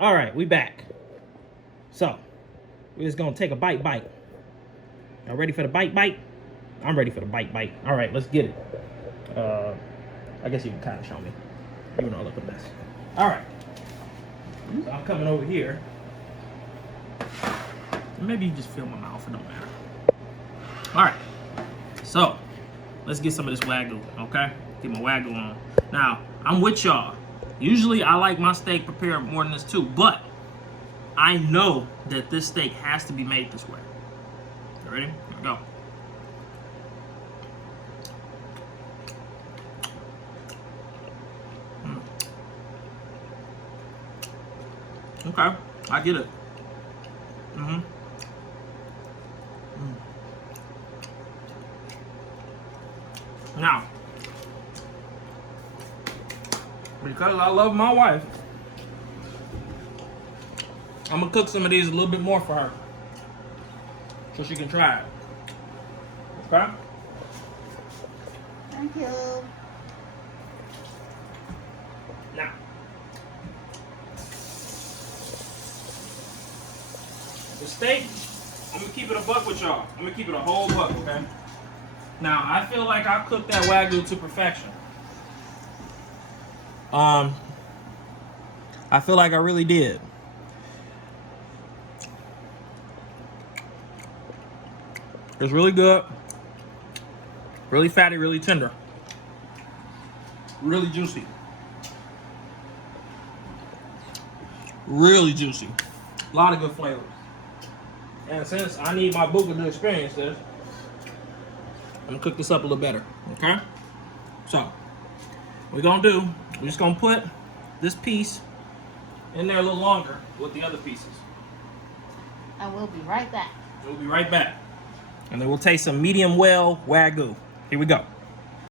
All right, we back. So, we're just gonna take a bite. Y'all ready for the bite? I'm ready for the bite. All right, let's get it. I guess you can kind of show me, even though I look a mess. All right, so I'm coming over here. Maybe you just feel my mouth, it don't matter. All right, so let's get some of this Wagyu, okay? Get my Wagyu on. Now, I'm with y'all. Usually I like my steak prepared more than this too, but I know that this steak has to be made this way. You ready? Here we go. Okay, I get it. Now, because I love my wife, I'm gonna cook some of these a little bit more for her, so she can try it. Okay? Thank you. Now, the steak, I'm gonna keep it a buck with y'all. I'm gonna keep it a whole buck, okay? Now, I feel like I cooked that Wagyu to perfection. I feel like I really did. It's really good. Really fatty, really tender. Really juicy. Really juicy. A lot of good flavors. And since I need my booger to experience this, I'm gonna cook this up a little better, okay? So, what we're gonna do, we're just gonna put this piece in there a little longer with the other pieces. I will be right back. We'll be right back. And then we'll taste some medium well Wagyu. Here we go.